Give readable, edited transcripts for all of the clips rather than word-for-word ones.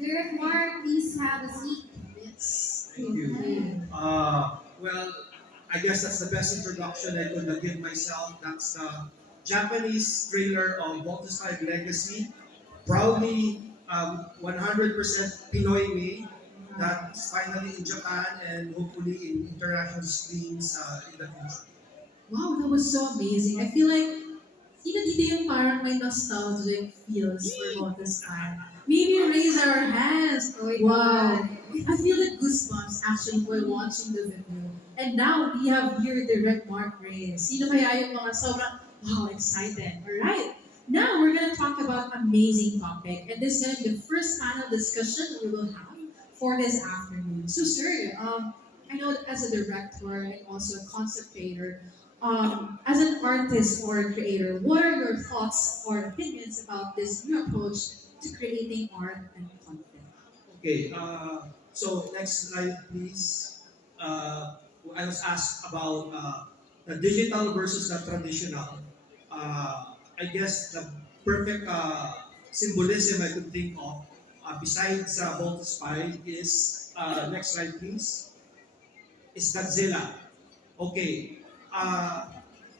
Derek Mark, please have a seat. Yes. Thank you. Well, I guess that's the best introduction I could give myself. That's the Japanese trailer of Voltus 5 Legacy. Proudly 100% Pinoy made. That's finally in Japan and hopefully in international screens in the future. Wow, that was so amazing. I feel like, sino dito yung parang may nostalgic feels for Lotus 5? Maybe raise our hands. Oh my Wow. God. I feel like goosebumps actually while watching the video. And now we have here direct Mark Reyes. Sino kaya yung mga sobrang, wow, excited. Alright. Now we're gonna talk about amazing topic. And this is gonna be the first panel discussion we will have for this afternoon. So sir, I know that as a director and also a concept creator, as an artist or a creator, what are your thoughts or opinions about this new approach to creating art and content? Okay, so next slide, please. I was asked about the digital versus the traditional. I guess the perfect symbolism I could think of, besides Voltus 5, is, next slide, please, is Godzilla. Okay,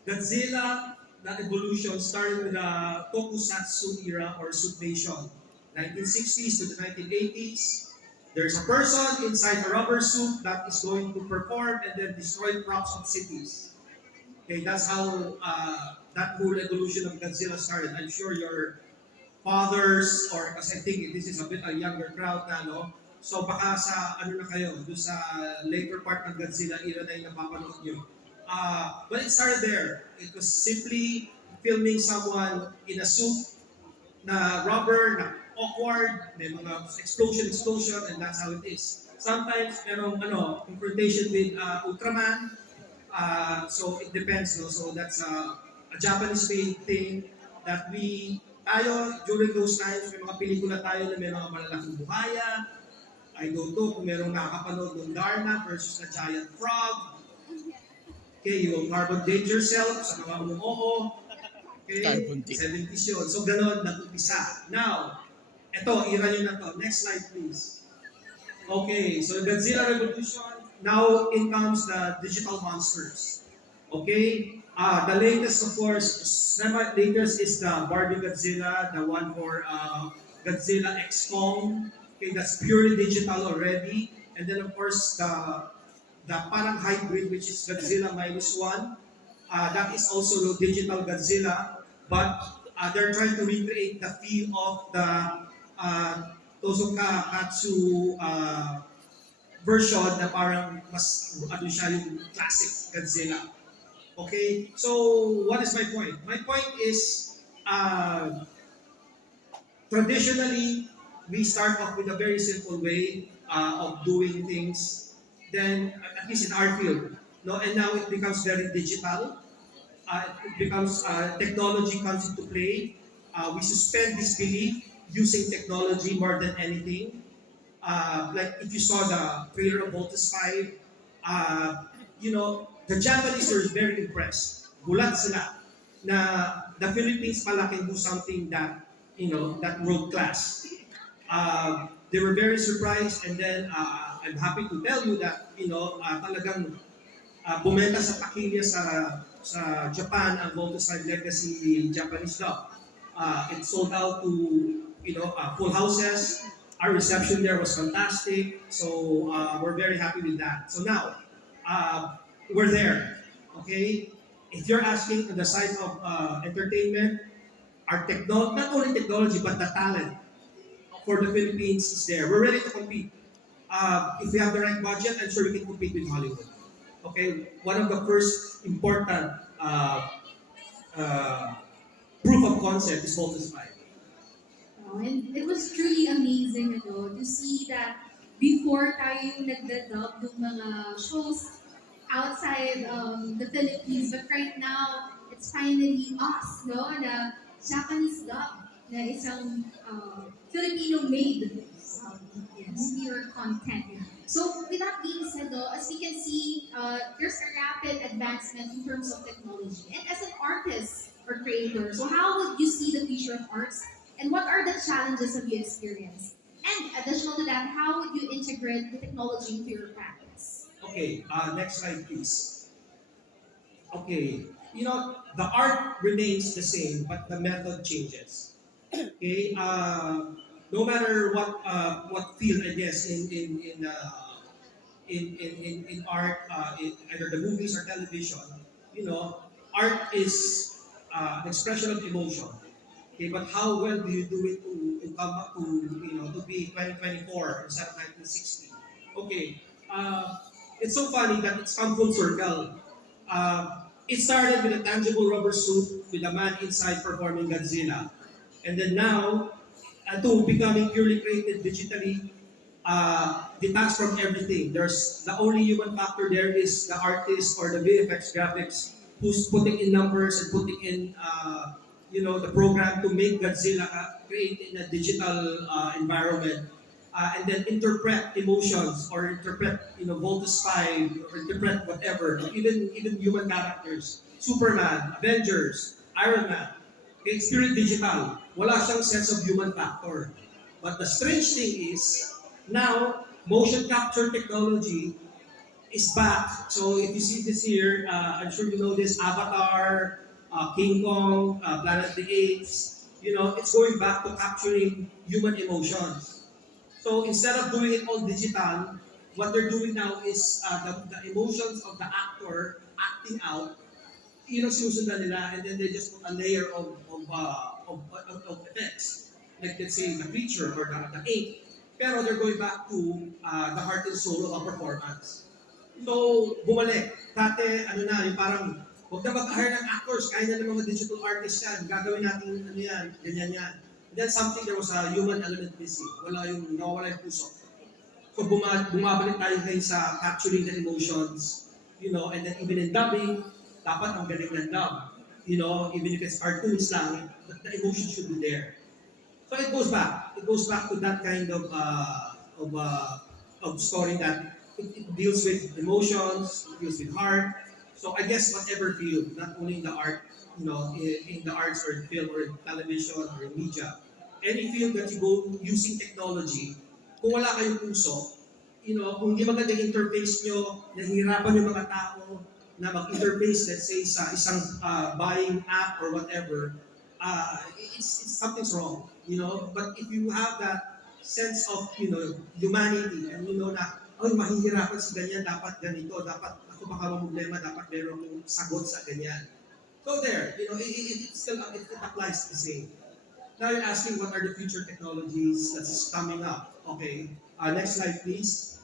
Godzilla, the evolution started with the Tokusatsu era or Suitmation, 1960s to the 1980s. There's a person inside a rubber suit that is going to perform and then destroy props of cities. Okay, that's how that whole evolution of Godzilla started. I'm sure your fathers, or kasi I think this is a bit a younger crowd na, no? So baka sa ano na kayo, doon sa later part ng Godzilla era na yung napapanood nyo. But it started there. It was simply filming someone in a suit na rubber, na awkward, may mga explosion, and that's how it is. Sometimes merong confrontation with Ultraman. So it depends, no? So that's a Japanese made thing that tayo, during those times, may mga pelikula tayo na may mga malalaking buhaya. I don't know kung merong nakakapanood ng Dharma versus the Giant Frog. Okay, yung carbon date yourself sa mga umuoo. Okay, Carbon date. 70s yun. So, ganun, nag-umpisa. Now, eto, ira nyo na to. Next slide, please. Okay, so Godzilla Revolution, now in comes the digital monsters. Okay, the latest, of course, semi-latest is the Barbie Godzilla, the one for Godzilla X Kong. Okay, that's purely digital already. And then, of course, the parang hybrid, which is Godzilla minus one. That is also digital Godzilla, but they're trying to recreate the feel of the Tozoka Katsu version na parang mas ano siya yung classic Godzilla. Okay, so what is my point? My point is traditionally we start off with a very simple way of doing things. Then at least in our field, no, and now it becomes very digital. It becomes technology comes into play. We suspend disbelief using technology more than anything. Like if you saw the trailer of Voltus 5, the Japanese are very impressed. Gulat sila na the Philippines pala can do something that, that world class. They were very surprised, and then I'm happy to tell you that, talagang bumenta sa takilya sa Japan ang Voltus 5 Legacy Japanese dub. It sold out to, full houses. Our reception there was fantastic. So we're very happy with that. So now, we're there. Okay? If you're asking on the side of entertainment, not only technology, but the talent for the Philippines is there. We're ready to compete. If we have the right budget, I'm sure we can compete with Hollywood. Okay? One of the first important uh, proof of concept is Voltus 5. And it was truly amazing to see that before tayo yung nagda-dub ng mga shows outside the Philippines, but right now, it's finally us, no? Na Japanese dub na isang Filipino-made movie or content. So with that being said though, as we can see, there's a rapid advancement in terms of technology. And as an artist or creator, so how would you see the future of arts and what are the challenges have you experienced? And additional to that, how would you integrate the technology into your practice? Okay, next slide, please. Okay, the art remains the same, but the method changes. Okay, no matter what field, I guess, in art, in either the movies or television, art is an expression of emotion. Okay, but how well do you do it to come up to be 2024 instead of 1960? Okay, it's so funny that it's come full circle. It started with a tangible rubber suit with a man inside performing Godzilla, and then now to becoming purely created digitally, detached from everything. There's the only human factor there is the artist or the VFX graphics who's putting in numbers and putting in the program to make Godzilla create in a digital environment, and then interpret emotions or interpret Voltus 5 or interpret whatever, even human characters, Superman, Avengers, Iron Man. It's purely digital. Wala siyang sense of human factor. But the strange thing is, now, motion capture technology is back. So if you see this here, I'm sure you know this, Avatar, King Kong, Planet of the Apes, it's going back to capturing human emotions. So instead of doing it all digital, what they're doing now is the emotions of the actor acting out, sinusundan nila, and then they just put a layer of effects. Like let's say the creature or the ape. Pero they're going back to the heart and soul of a performance. So, bumalik. Dati, yung parang, huwag na mag-hire ng actors, kaya na ng mga digital artists yan. Gagawin natin, yan, ganyan yan. And then something, there was a human element missing. Nawawala yung puso. So, bumabalik tayo ngayon sa capturing the emotions, and then even in dubbing, dapat ang galing ng dub. Even if it's cartoons lang, the emotion should be there. So it goes back. It goes back to that kind of story that it deals with emotions, it deals with heart. So I guess whatever field, not only in the art, in the arts or in film or in television or in media, any field that you go using technology, kung wala kayong puso, kung hindi maganda yung interface nyo, nahihirapan yung mga tao na mag-interface, let's say, sa isang buying app or whatever, it's something's wrong, But if you have that sense of, humanity, and na, mahihirapan si ganyan, dapat ganito, dapat ako baka problema, dapat meron kong sagot sa ganyan. So there, it applies the same. Now you're asking what are the future technologies that's coming up. Okay, next slide please.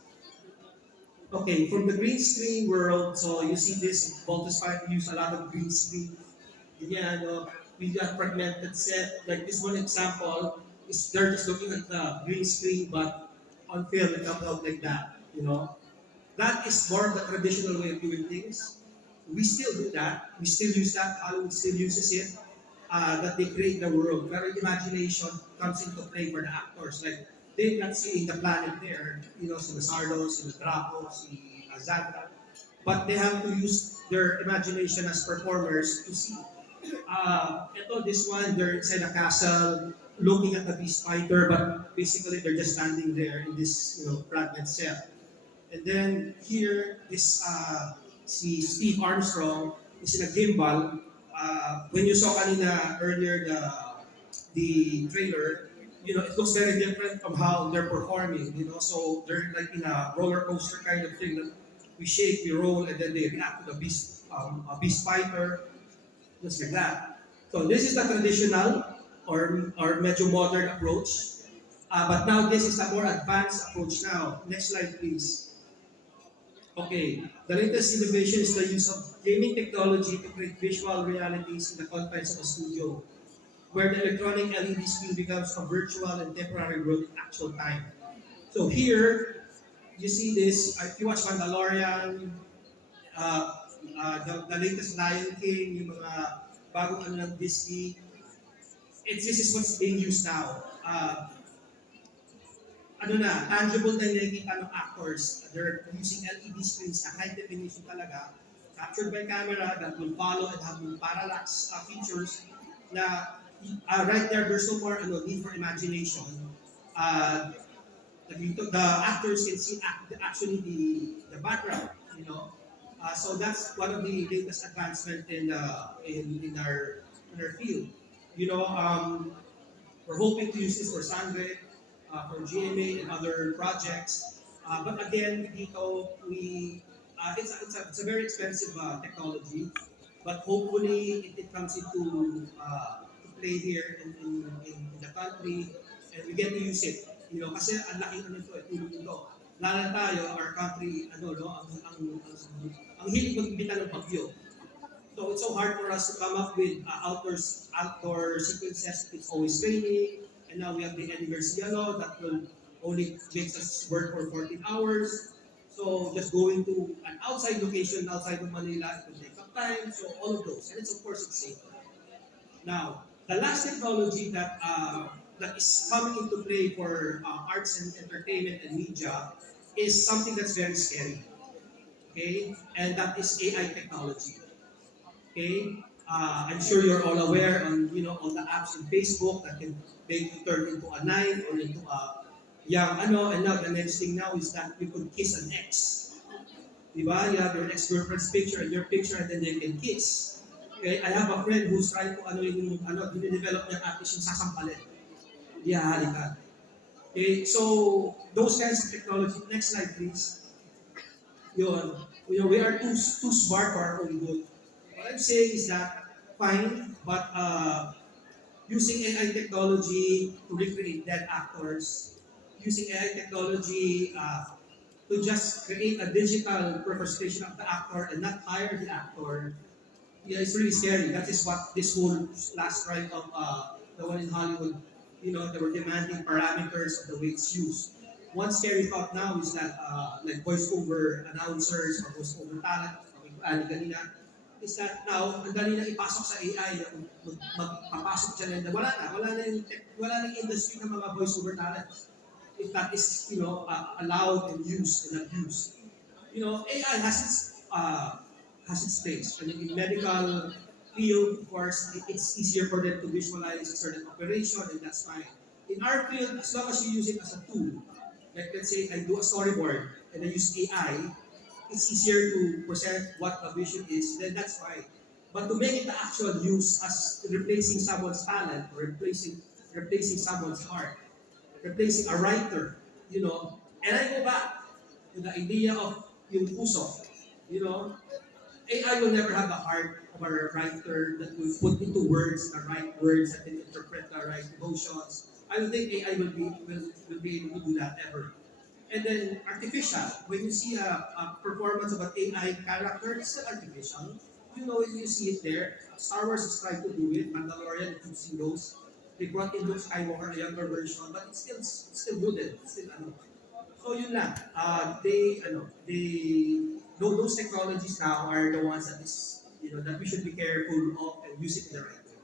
Okay, from the green screen world, so you see this, Voltus 5 use a lot of green screen. Yeah, we got fragmented set. Like this one example is they're just looking at the green screen, but on film it comes out like that. That is more of the traditional way of doing things. We still do that. We still use that. Hollywood still uses it. That they create the world. Where imagination comes into play for the actors. Like they're not seeing the planet there. Si Lizardo, si Draco, si Azandra. But they have to use their imagination as performers to see. This one, they're inside a castle, looking at the beast fighter, but basically they're just standing there in this, fragment set. And then here, this si Steve Armstrong is in a gimbal. When you saw kanina earlier the trailer, it looks very different from how they're performing. So they're like in a roller coaster kind of thing that we shake, we roll, and then they react to the beast fighter. Just like that. So this is the traditional or medyo modern approach. But now this is the more advanced approach now. Next slide please. Okay, the latest innovation is the use of gaming technology to create visual realities in the confines of a studio, where the electronic LED screen becomes a virtual and temporary world in actual time. So here, you see this, if you watch Mandalorian, the latest Lion King, yung mga bagong ng Disney, this is what's being used now. Tangible na nakikita ng actors. They're using LED screens na high definition talaga, captured by camera that will follow and have parallax features na right there, there's no more need for imagination. the actors can see actually the background, you know. So that's one of the latest advancement in our field. You know, we're hoping to use this for Sangre, for GMA and other projects. But again, dito it's a very expensive technology, but hopefully it comes to play here in the country and we get to use it. You know, kasi ang laking ano ito, tulong ito. Lalo na tayo, our country, ano, no, ang hilig magbitan ng bagyo. So it's so hard for us to come up with outdoor sequences. It's always raining, and now we have the Universiano that will only makes us work for 14 hours. So just going to an outside location outside of Manila, it will take up time. So all of those, and it's of course it's safe. Now, the last technology that is coming into play for arts and entertainment and media is something that's very scary. Okay, and that is AI technology. Okay, I'm sure you're all aware on all the apps in Facebook that can make you turn into a knight or into a young and now the next thing now is that you could kiss an ex. Diba? You have your ex-girlfriend's picture and your picture and then they can kiss. Okay, I have a friend who's trying to dinedevelop niya app is yung sasampalin. Hindi hahalikan. Okay, so those kinds of technology. Next slide, please. Yun. We are too smart for our own good. What I'm saying is that fine, but using AI technology to recreate dead actors, using AI technology to just create a digital representation of the actor and not hire the actor, yeah, it's really scary. That is what this whole last strike of the one in Hollywood, they were demanding parameters of the way it's used. One scary thought now is that like voice-over announcers or voice-over talent, kanina, is that now, ang dali na ipasok sa AI na magpapasok dyan na wala na yung industry ng mga voice-over talents. If that is, allowed and used and abused. AI has its place. I mean, in medical field, of course, it's easier for them to visualize a certain operation and that's fine. In our field, as long as you use it as a tool, like let's say I do a storyboard and I use AI, it's easier to present what a vision is, then that's fine. But to make it the actual use as replacing someone's talent or replacing someone's heart, replacing a writer, and I go back to the idea of yung puso, AI will never have the heart of a writer that will put into words the right words that can interpret the right emotions. I don't think AI will be able to do that ever. And then artificial. When you see a performance of an AI character, it's still artificial. You see it there. Star Wars is trying to do it. Mandalorian, if you've seen those, they brought in Luke Skywalker, a younger version, but it's still wooden. It's still So yun lang. Those technologies now are the ones that we should be careful of and use it in the right way.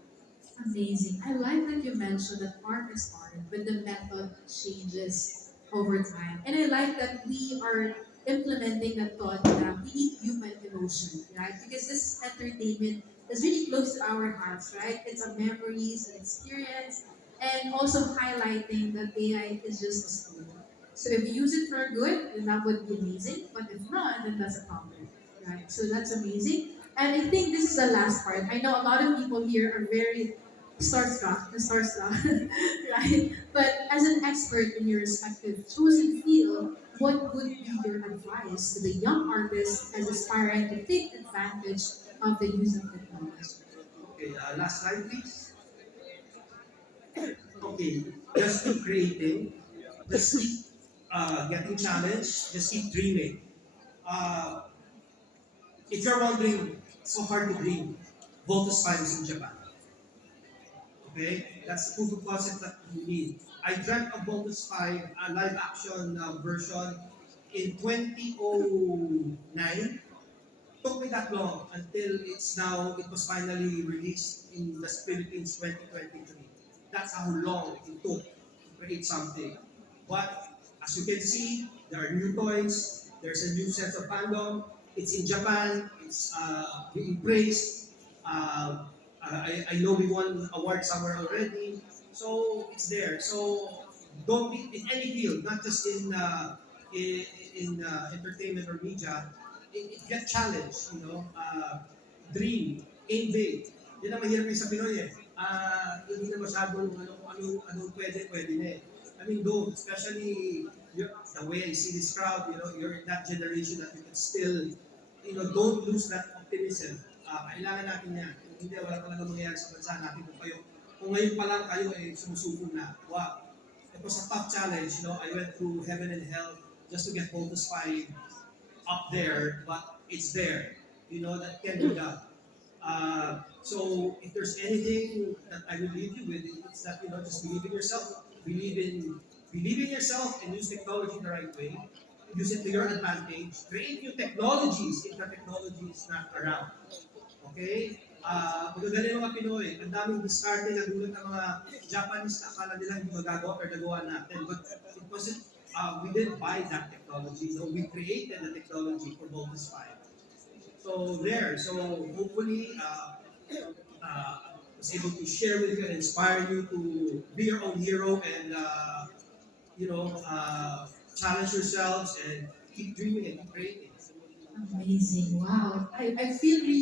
Amazing. I like that you mentioned that art is art, but the method changes over time. And I like that we are implementing the thought that we need human emotion, right? Because this entertainment is really close to our hearts, right? It's a memories, an experience, and also highlighting that AI is just a tool. So if you use it for good, then that would be amazing. But if not, then that's a problem, right? So that's amazing. And I think this is the last part. I know a lot of people here are very starstruck, right? But as an expert in your respective chosen field, what would be your advice to the young artists as aspiring to take advantage of the use of technology? Okay, last slide, please. Okay, just keep creating, just keep getting challenged, just keep dreaming. Uh, if you're wondering, it's so hard to dream, Voltus 5 is in Japan. Okay, that's the proof of concept that you need. I dreamt of Voltus 5, a live action version in 2009. Took me that long until it was finally released in the Philippines 2023. That's how long it took to create something. But as you can see, there are new toys, there's a new sense of fandom. It's in Japan, it's being praised. I know we won an award somewhere already. So it's there. So don't be in any field, not just in entertainment or media. Get challenged, dream, aim big. Yan ang mahirap yung sa Pinoy eh. Hindi na masyadong ano pwede na eh. I mean, don't, especially the way I see this crowd, you're in that generation that you can still, don't lose that optimism. Kailangan natin yan. Kung hindi, wala talaga mangyayari sa bansa natin kung ngayon pa lang kayo ay sumusuko na. Wow. It was a tough challenge. I went through heaven and hell just to get Focus 5 up there, but it's there. That can be done. So if there's anything that I will leave you with, it's that just believe in yourself, believe in yourself, and use technology the right way. Use it to your advantage. Create new technologies if the technology is not around. Okay? Magagaling mga Pinoy, ang daming diskarte na gulat ng mga Japanese na akala nila hindi magagawa pero nagawa natin. But it wasn't, we didn't buy that technology. No, we created the technology for Focus 5. So there, hopefully, was able to share with you and inspire you to be your own hero and challenge yourselves and keep dreaming and keep creating. Amazing. Wow. I feel really